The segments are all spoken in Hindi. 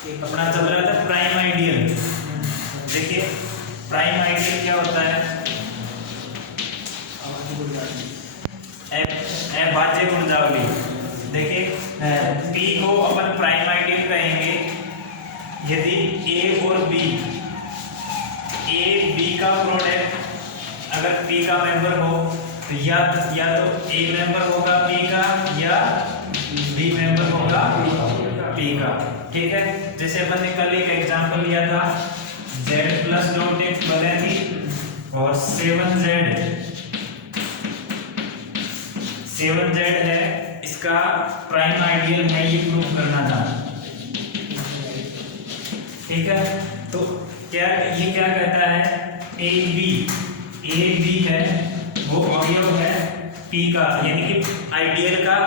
अपना चल रहा था प्राइम आइडियल। देखिए प्राइम आइडियल क्या होता है, भाज्य गुणजावली। देखिए P को अपन प्राइम आइडियल कहेंगे यदि A और B, A B का प्रोडक्ट अगर P का मेंबर हो तो या तो A मेंबर होगा P का या B मेंबर होगा P का। ठीक है, जैसे अपन ने कल एक एग्जांपल लिया था Z प्लस डॉट एक्स बनेगी और 7Z है, इसका प्राइम आइडियल है, ये प्रूव करना था। ठीक है, तो क्या ये क्या कहता है, ए बी है वो अवयव है P का, यानी कि आइडियल का,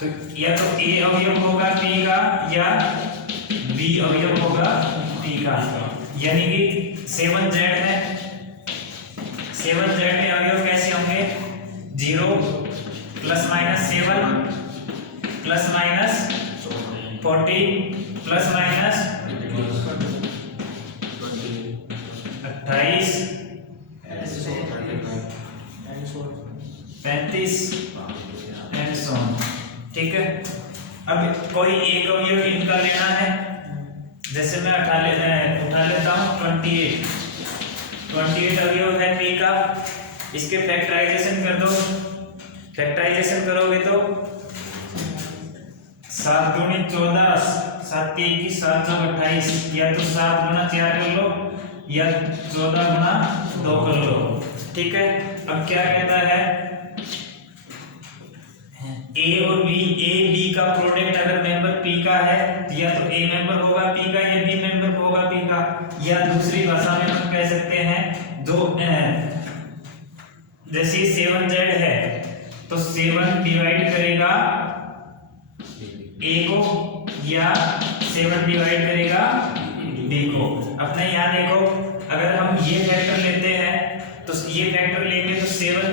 तो या तो A अवयव होगा P का या B अवयव होगा P का। यानी कि 7Z है, 7Z में अवयव कैसे होंगे, 0 plus minus 7 plus minus 14 plus minus 28 35 and so on. ठीक है, अब कोई एक अवयव इनका लेना है, जैसे मैं उठा लेता हूँ 28 अवयव है P का, इसके फैक्टराइजेशन कर दो। फैक्टराइजेशन करोगे तो 7 दूनी 14, 7 के 21, 7 चौक 28, या तो 7 गुना 4 कर लो या 14 गुना 2 कर लो। ठीक है, अब क्या कहता है, A और B, A B का प्रोडक्ट अगर मेंबर P का है या तो A मेंबर होगा P का या B मेंबर होगा P का, या दूसरी भाषा में हम कह सकते हैं जो जैसे 7Z है तो 7 डिवाइड करेगा A को या 7 डिवाइड करेगा B को। अपने यहाँ देखो, अगर हम ये फैक्टर लेते हैं तो ये फैक्टर लेंगे तो 7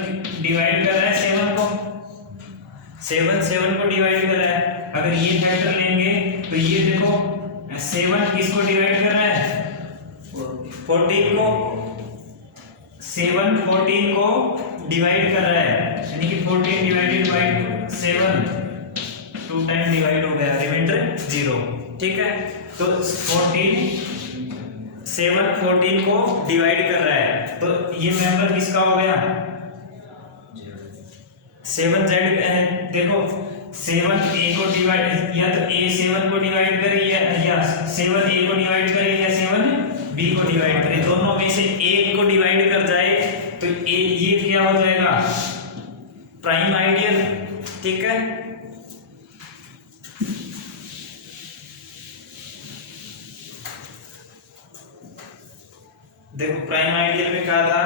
डिवाइड कर रहा है 7 को, 7 को डिवाइड कर रहा है। अगर ये फैक्टर लेंगे तो ये देखो 7 किसको डिवाइड कर रहा है, 14 को, 7 14 को डिवाइड कर रहा है, यानी कि 14 डिवाइडेड बाय 7 2 टाइम डिवाइड हो गया, रिमाइंडर 0। ठीक है, तो 7 14 को डिवाइड कर रहा है, तो ये मेंबर किसका हो गया, 7Z। देखो 7 A को डिवाइड, या तो A 7 को डिवाइड करे या 7 A को डिवाइड करे या 7 B को डिवाइड करे, दोनों में से एक को डिवाइड कर जाए तो ये क्या हो जाएगा, प्राइम आइडियल। ठीक है, देखो प्राइम आइडियल में कहा था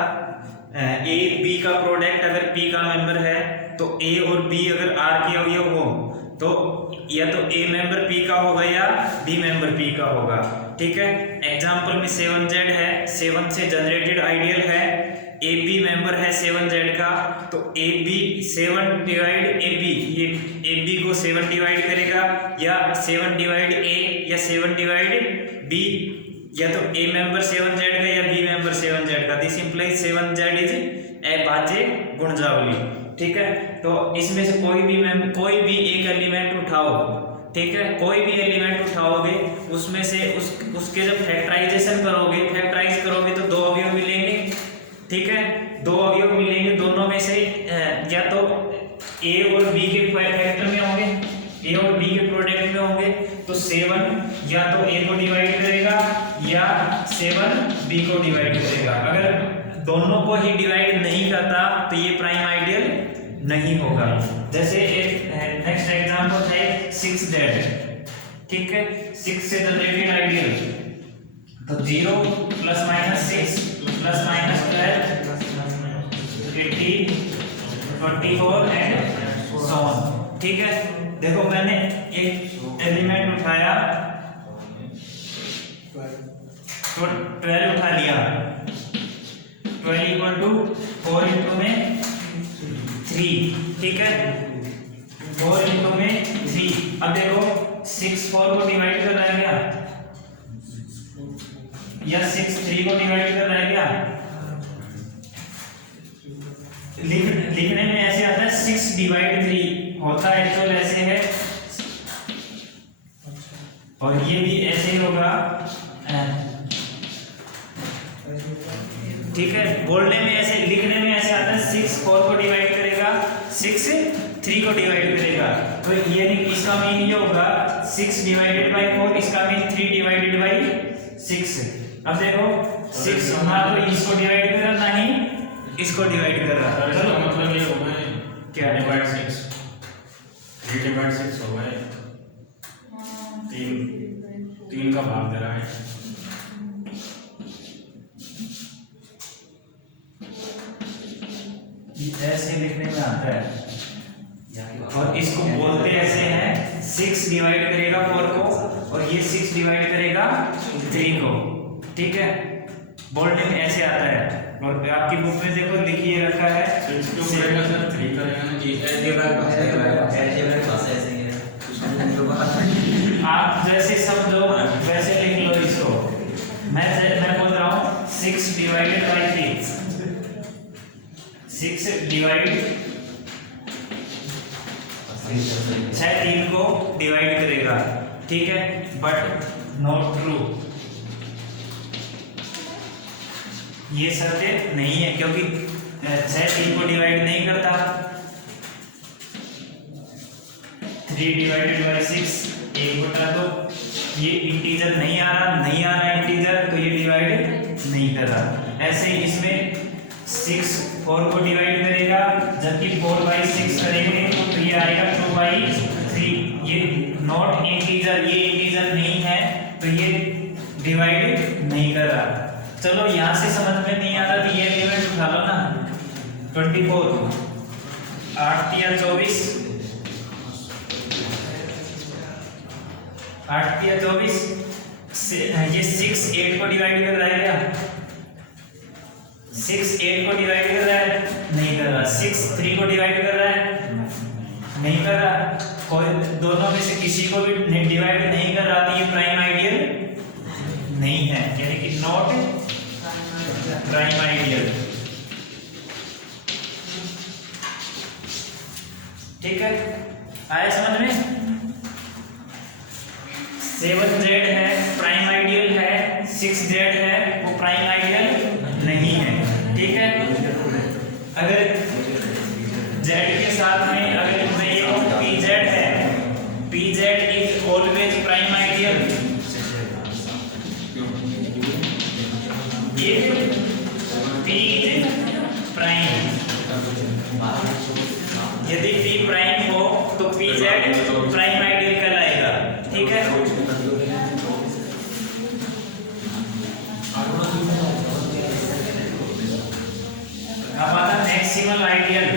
A B का प्रोडक्ट अगर P का मेंबर है तो A और B अगर R के अवयव हो तो या तो A मेंबर P का होगा या B मेंबर P का होगा। ठीक है, एग्जांपल में 7Z है, 7 से जनरेटेड आइडियल है, AB मेंबर है 7Z का, तो AB 7 डिवाइड AB, ये AB को 7 डिवाइड करेगा या 7 डिवाइड A या 7 डिवाइड B, या तो A मेंबर 7Z का या B मेंबर 7Z का। दिस इंप्लाइज 7Z इज अभाज्य गुणजावली। ठीक है, तो इसमें से कोई भी एक एलिमेंट उठाओ, ठीक है, कोई भी एलिमेंट उठाओगे उसमें से उसके जब फैक्टराइजेशन फैक्टराइज करोगे तो 2 अवयव मिलेंगे। ठीक है, 2 अवयव मिलेंगे, दोनों में से या तो A और B के फैक्टर में होंगे, A और B के प्रोडक्ट में होंगे, तो 7 या तो A को डिवाइड करेगा या 7 B को डिवाइड करेगा। अगर दोनों को ही डिवाइड नहीं करता तो ये प्राइम आइडियल नहीं होगा। जैसे एक नेक्स्ट एग्जांपल है 6Z। ठीक है, 6 से जनरेटेड आइडियल, तो 0 plus minus 6 plus minus 12 18 24 and so on. ठीक है, देखो मैंने एक एलिमेंट उठाया तो 12 उठा लिया, 12 इक्वल टू 4 इंटू में 3। ठीक है, 4 इंटू में 3। अब देखो 6 4 को डिवाइड कर रहा है क्या, या 6 3 को डिवाइड कर रहा है क्या? लिखने में ऐसे आता है 6 डिवाइड 3 होता है, तो ऐसे है, और ये भी ऐसे ही होगा। ठीक है, बोलने में ऐसे, लिखने में ऐसे आता है 6 4 को डिवाइड करेगा, 6 3 को डिवाइड करेगा, तो ये इसका मीन ये होगा 6 डिवाइडेड बाई 4, इसका मीन 3 डिवाइडेड बाई 6। अब देखो 6 ना तो इसको डिवाइड कर रहा, ना ही इसको डिवाइड कर रहा, इसका मतलब ये होगा क्या डिवाइड 6, 3 डिवाइड 6 होगा, 3 का भाग दे रहा है। ऐसे लिखने में आता है, और इसको बोलते ऐसे हैं 6 डिवाइड करेगा 4 को, और ये 6 डिवाइड करेगा 3 को। ठीक है, बोलने में ऐसे आता है, और आपकी बुक में देखो लिखिए रखा है 6 क्यों करेगा सर, 3 करेगा ना जी, आप जैसे शब्द हो वैसे लिख लो इसको। मैं बोल रहा हूँ 6 डिवाइडेड बाई 3, 6 डिवाइड 6 3 को डिवाइड करेगा। ठीक है, बट नॉट ट्रू, ये सत्य नहीं है, क्योंकि 6 3 को डिवाइड नहीं करता। 3 डिवाइडेड बाई 6 1 बटा 2, ये इंटीजर नहीं आ रहा इंटीजर, तो ये डिवाइड नहीं कर रहा। ऐसे ही इसमें 6 4 को डिवाइड करेगा, जबकि 4 बाई 6 करेंगे तो ये आएगा 2 बाई 3, ये नॉट इंटीजर, ये इंटीजर नहीं है, तो ये डिवाइड नहीं कर रहा। चलो यहाँ से समझ में नहीं आता तो ये एलिमेंट उठा लो ना, 24 8 या 24, 8 या 24 ये 6 8 को डिवाइड कर रहा है क्या? 6 8 को डिवाइड कर रहा है? नहीं कर रहा। 6 3 को डिवाइड कर रहा है? नहीं कर रहा। कोई दोनों में से किसी को भी डिवाइड नहीं कर रहा, तो ये प्राइम आइडियल नहीं है, यानी कि नॉट प्राइम आइडियल। ठीक है, आया समझ में? 7z है प्राइम आइडियल है, 6z है वो प्राइम आइडियल नहीं है। ठीक है, अगर z के साथ में अगर इसमें एक pz है, pz is always prime ideal. ये p इज प्राइम, यदि p प्राइम हो तो pz प्राइम आइडियल कहलाएगा। ठीक है, अब आता मैक्सिमल आइडियल।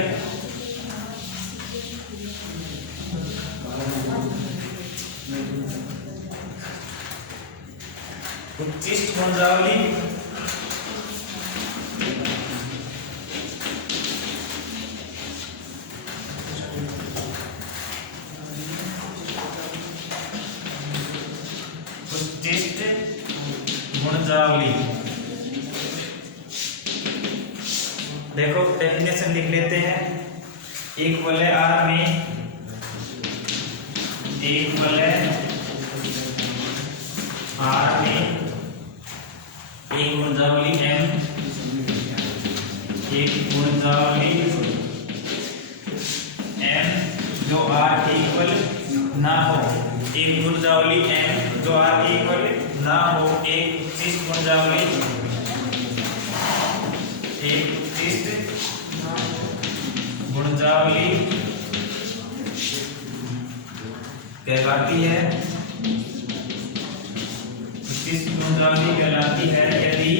उच्चिष्ट गुणजावली देखो डेफिनेशन लिख लेते हैं। इक्वल है आर में, इक्वल है आर में एक गुणजावली एम, एक गुणजावली एम जो आर के इक्वल ना हो, एक गुणजावली एम जो आर के इक्वल ना हो, एक उच्चिष्ट गुणजावली, एक उच्चिष्ट गुणजावली कहलाती है, उच्चिष्ट गुणजावली कहलाती है यदि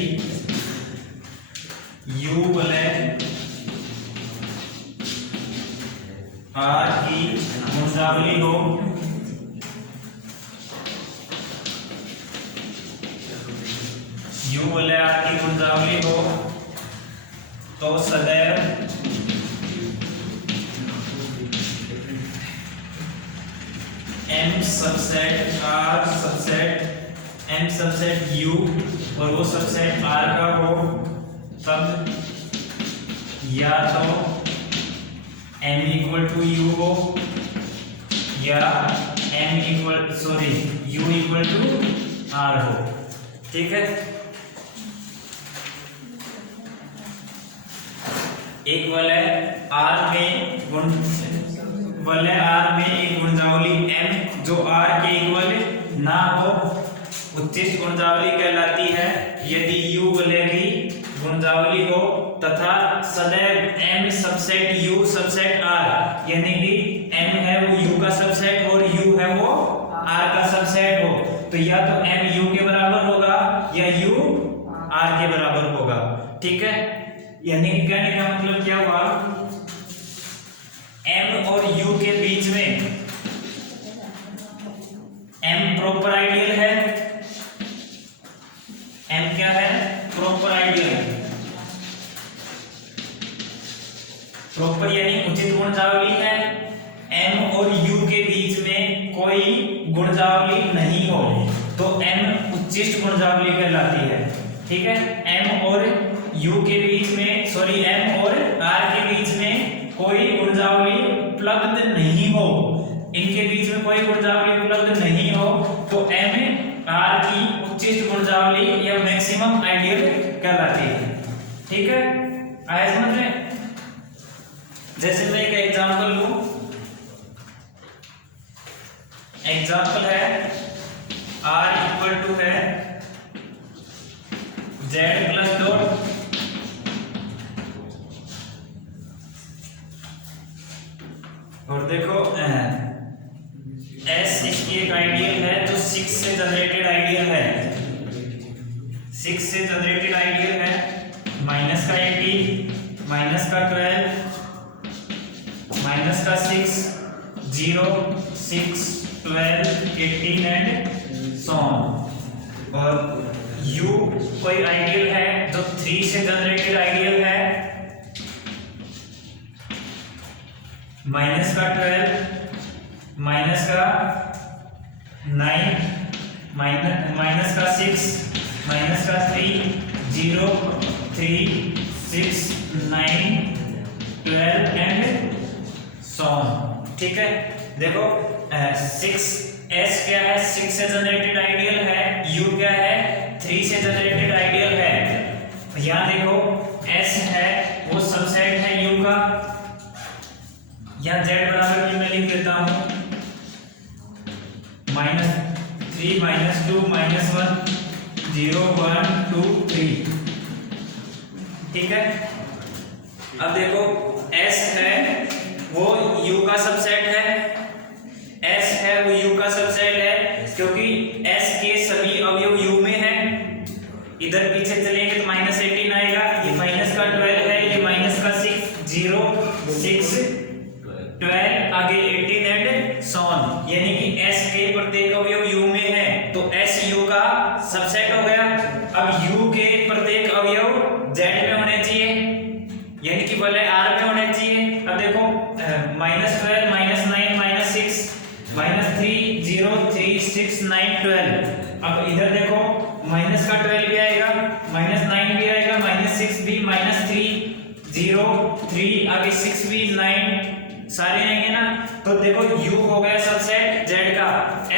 U वलय आर की गुणजावली हो, U वलय आर की गुणजावली हो तो सदैव M subset R subset M subset U और वो सबसेट R का हो, तब या तो M इक्वल टू U हो या U इक्वल टू R हो। ठीक है, एक वाला R में एक गुणजावली M जो R के इक्वल ना हो, उच्चिष्ट गुणजावली कहलाती है। यदि U वाले की गुणजावली हो तथा सदैव M subset U subset R, यानी कि M है वो U का सबसेट और U है वो R का सबसेट हो, तो या तो M U के बराबर होगा या U R के बराबर होगा। ठीक है, यानी कि कहने का मतलब क्या हुआ, M और U के बीच में M प्रॉपर आइडियल है, M क्या है, प्रॉपर आइडियल, प्रॉपर यानी उचित गुणजावली है। M और U के बीच में कोई गुणजावली नहीं हो तो M उच्चिष्ट गुणजावली कहलाती है। ठीक है, M और U के बीच में M और R के बीच में कोई गुणजावली उपलब्ध नहीं हो, इनके बीच में कोई गुणजावली उपलब्ध नहीं हो तो M R की उच्चिष्ट गुणजावली या मैक्सिमम आइडियल कहलाती है। ठीक है, आया समझ में? जैसे मैं एक एग्जांपल लूं, एग्जांपल है R इक्वल टू है Z प्लस डॉट और देखो S इसकी एक आइडियल है जो 6 से जनरेटेड आइडियल है, 6 से जनरेटेड आइडियल है, माइनस का 80, माइनस का 12, माइनस का 6, 0, 6, 12, 18 एंड सो ऑन। और U कोई आइडियल है जो 3 से जनरेटेड आइडियल है, माइनस का 12, माइनस का 9, माइनस का 6, माइनस का 3, 0, 3, 6, 9, 12 एंड सो ऑन। ठीक है, देखो 6 S क्या है, 6 से जनरेटेड आइडियल है, U क्या है, 3 से जनरेटेड आइडियल है। यहाँ देखो S है वो सबसेट है U का, यहाँ Z बराबर की मैं लिख देता हूँ -3, -2, -1, 0, 1, 2, 3। ठीक है, अब देखो S है वो U का सबसेट है, S है वो U का सबसेट है क्योंकि S के सभी अवयव U में हैं। इधर पीछे चलेंगे तो -18 आएगा, ये माइनस का 12 है, ये माइनस का 6, 0, 6, 12, आगे 18 एंड सो ऑन, यानी कि S के प्रत्येक अवयव U में है तो S U का सबसेट हो गया। अब U के प्रत्येक अवयव Z में होने चाहिए, यानी कि पहले R में होने चाहिए। अब देखो -12, -9, -6, -3, 0, 3, 6, 9, 12। अब इधर देखो माइनस का 12 भी आएगा, -9 भी आएगा, -6 भी, -3, 0, 3, आगे 6 भी, 9 सारे आएंगे ना। तो देखो U हो गया सबसेट Z का,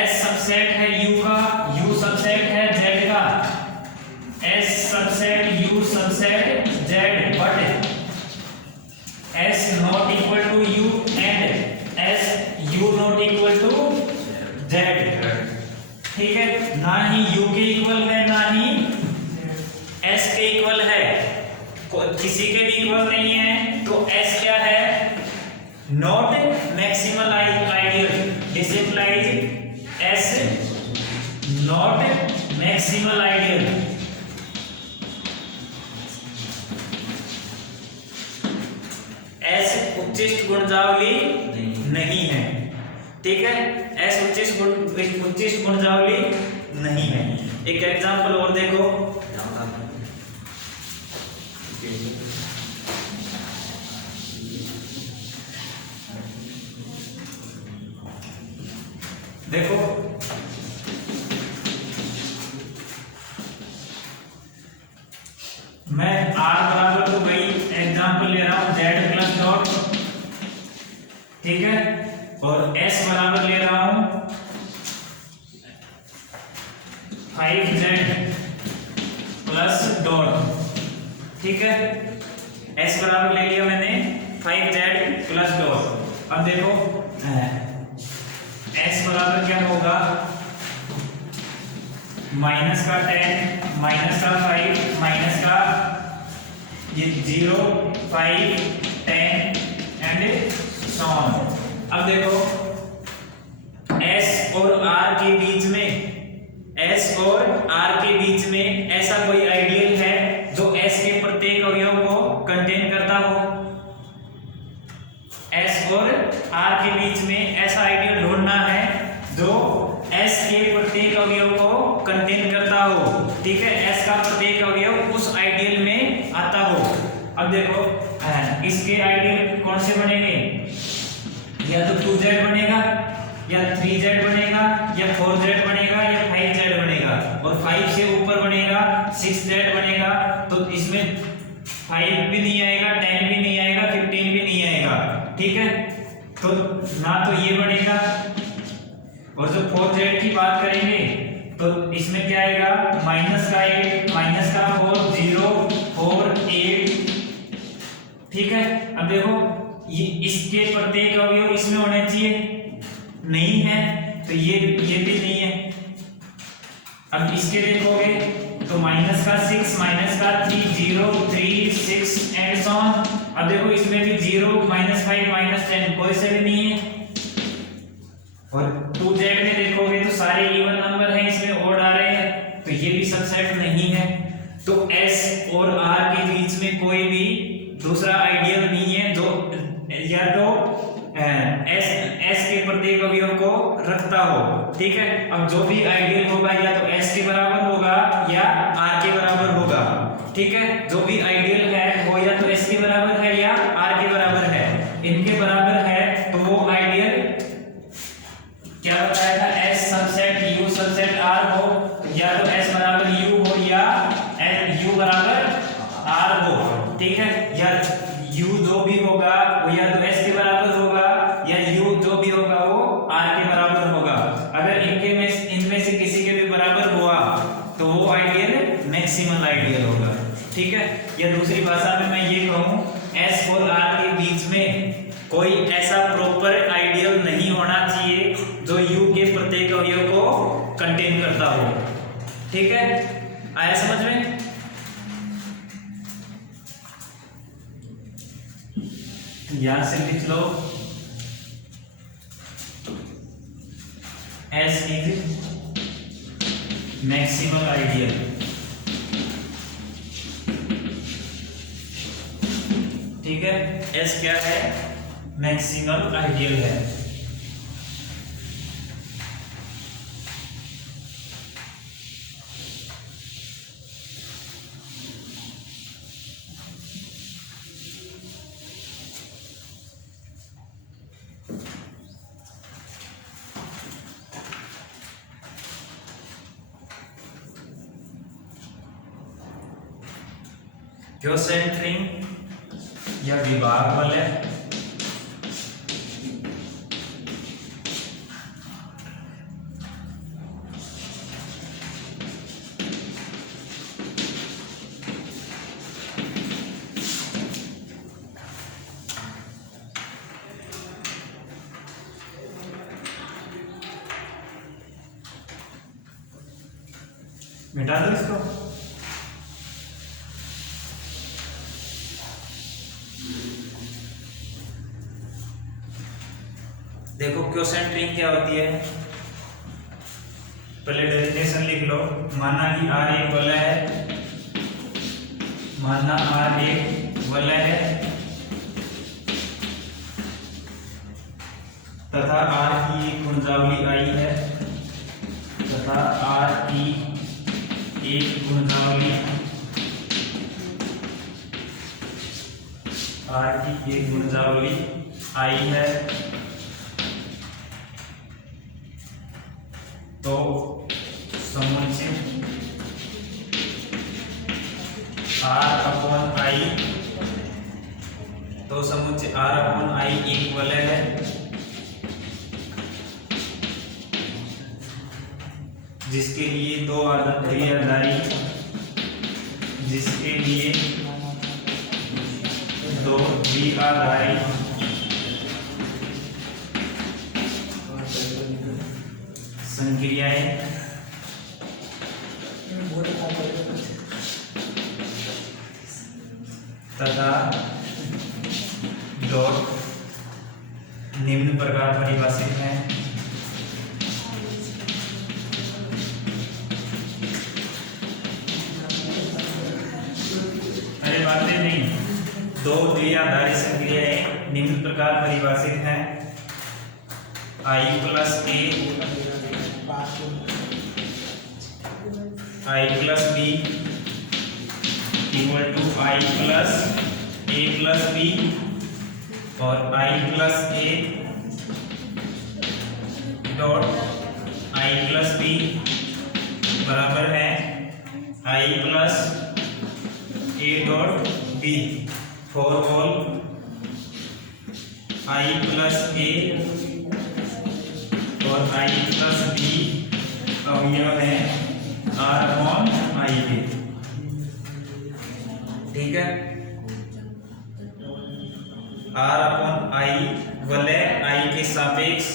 S सबसेट है U का, U सबसेट है Z का, S subset U subset Z, but S not equal to U and S U not equal to Z। ठीक है, ना ही U के इक्वल है ना ही S के इक्वल है, किसी के भी इक्वल नहीं है तो S क्या है, not maximal ideal. This implies S not maximal ideal. S उच्चिष्ट गुणजावली नहीं है। ठीक है, S उच्चिष्ट गुणजावली नहीं है। एक एग्जांपल और देखो, देखो मैं r बराबर तो वही एग्जांपल ले रहा हूं z प्लस डॉट, ठीक है, और s बराबर ले रहा हूं 5z प्लस डॉट, ठीक है, s बराबर ले लिया मैंने 5z प्लस डॉट। अब देखो s बराबर क्या होगा, माइनस का 10 माइनस का 5 माइनस का ये 0 5 10 एंड सो ऑन। अब देखो s और r के बीच में, s और r के बीच में ऐसा कोई आइडियल है जो s के प्रत्येक अवयव को कंटेन करता हो। s और r के बीच में ऐसा आइडियल ढूंढना है जो s के प्रत्येक अवयव को कंटेन करता हो, ठीक है, s का प्रत्येक अवयव उस आइडियल में आता हो। अब देखो इसके आइडियल कौन से बनेंगे, या तो 2z बनेगा या 3z बनेगा या 4z बनेगा या 5z बनेगा, और 5 से ऊपर बनेगा 6z बनेगा। तो इसमें 5 भी नहीं आएगा, 10 भी नहीं आएगा, 15 भी नहीं आएगा, ठीक है, तो ना तो ये बनेगा। और जो 4z की बात करेंगे तो इसमें क्या आएगा, माइनस का 8 माइनस का 4 0 4 8, ठीक है। अब देखो ये इसके प्रत्येक अवयव इसमें होने चाहिए, नहीं है, तो ये भी नहीं है। अब इसके देखोगे तो माइनस का 6 माइनस का 3 0 3 6 एंड सो ऑन। अब देखो इसमें भी 0 -5 -10 कोई से भी नहीं है। और 2z में देखोगे तो सारे इवन नंबर हैं, इसमें ओड आ रहे हैं, तो ये भी सबसेट नहीं है। तो s और r के बीच में कोई भी दूसरा आइडियल नहीं है जो या तो s के प्रत्येक अवयव को रखता हो, ठीक है। अब जो भी आइडियल होगा या तो s के बराबर होगा या r के बराबर होगा, ठीक है। जो भी आइडियल है वो या तो s के बराबर है या r के बराबर है। इनके बराबर है तो वो आइडियल क्या बताया था, s subset u subset r हो, या तो s बराबर u हो या u बराबर r हो, ठीक है। या u जो भी होगा वो या तो s के बराबर होगा या u जो भी होगा वो r के बराबर होगा। अगर इनमें से किसी के भी बराबर हुआ तो वो आइडियल मैक्सिमल आइडियल होगा, ठीक है। या दूसरी भाषा में मैं ये कहूँ, s और r के बीच में कोई ऐसा प्रॉपर आइडियल नहीं होना चाहिए जो u के प्रत्येक अवयव को कंटेन करता हो, ठीक है। आया समझ में? यहां से लिख लो S इज मैक्सिमल आइडियल, ठीक है। S क्या है, मैक्सिमल आइडियल है। क्वोशिएंट रिंग या विभाग बल है, मिटा दो इसको। देखो क्वोशिएंट रिंग क्या होती है, पहले डेफिनेशन लिख लो। माना कि R एक वलय है, माना R एक वलय है तथा R की एक गुणजावली I है तथा R की एक गुणजावली I है, तो समुच्चय R/I, तो समुच्चय R/I एक वलय है जिसके लिए दो द्विआधारी, जिसके लिए दो द्विआधारी संक्रियाएं तथा डॉट निम्न प्रकार परिभाषित हैं। अरे बातें नहीं, दो द्विआधारी संक्रियाएं निम्न प्रकार परिभाषित हैं। I + A, I + B = I + A + B और I + A dot I + B बराबर है I + A dot B for all I + A और I + B अवयव है R/I के। ठीक है, R/I वलय I के सापेक्ष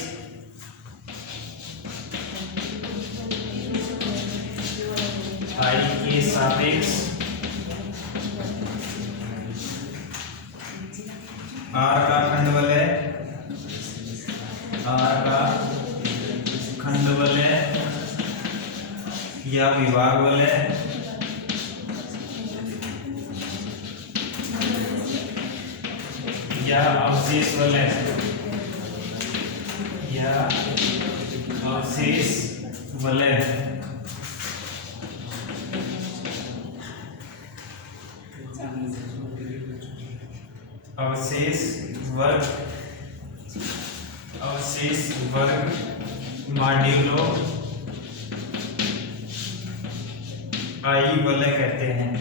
R का खंड वलय, R का खंड वलय या विभाग वलय या अवशेष वलय या अवशेष वलय अवशेष वर्ग मॉड्यूलो I वलय कहते हैं।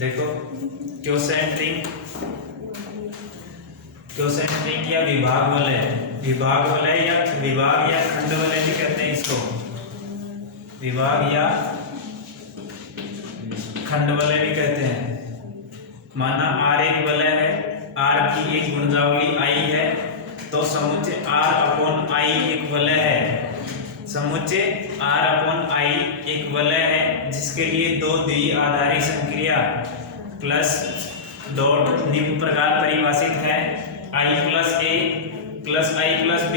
देखो क्योसेंट्रिक या विभाग वलय या खंड वलय भी कहते हैं इसको, विभाग या खंड वलय भी कहते हैं। माना R एक वलय है, R की एक गुणजावली I है, तो समुच्चय R/I एक वलय है। समुच्चय R/I एक वलय है जिसके लिए दो द्विआधारी संक्रिया प्लस डॉट निम्न प्रकार परिभाषित है I + A + I + B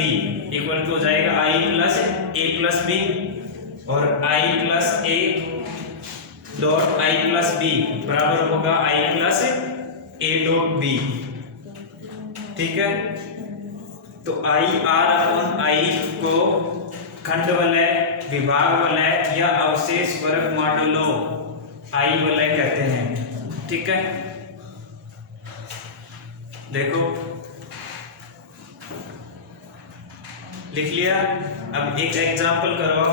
equal to हो जाएगा I + A + B और I + A dot I + B बराबर होगा I + A डॉट B। ठीक है, तो R/I को खंड वलय, विभाग वलय या अवशेष वर्ग मॉड्यूलो I वलय कहते हैं। ठीक है, देखो लिख लिया। अब एक एग्जांपल करो।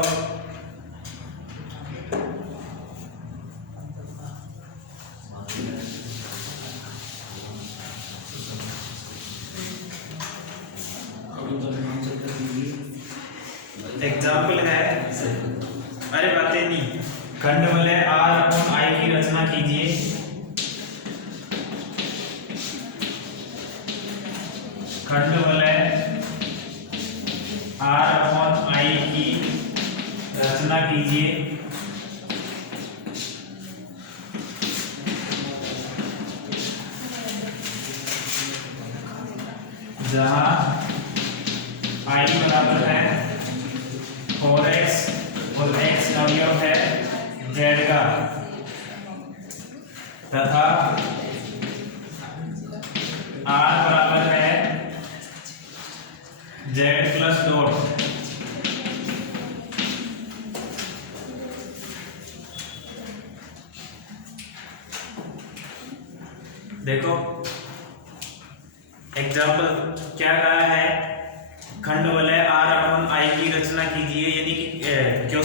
एग्जाम्पल है, अरे बातें नहीं, खंड वलय R/I की रचना कीजिए। खंड वलय R/I की रचना कीजिए जहां I बराबर है 4x और x अवयव है z का तथा R बराबर है z + डॉट। देखो एग्जाम्पल क्या कहा है क्यों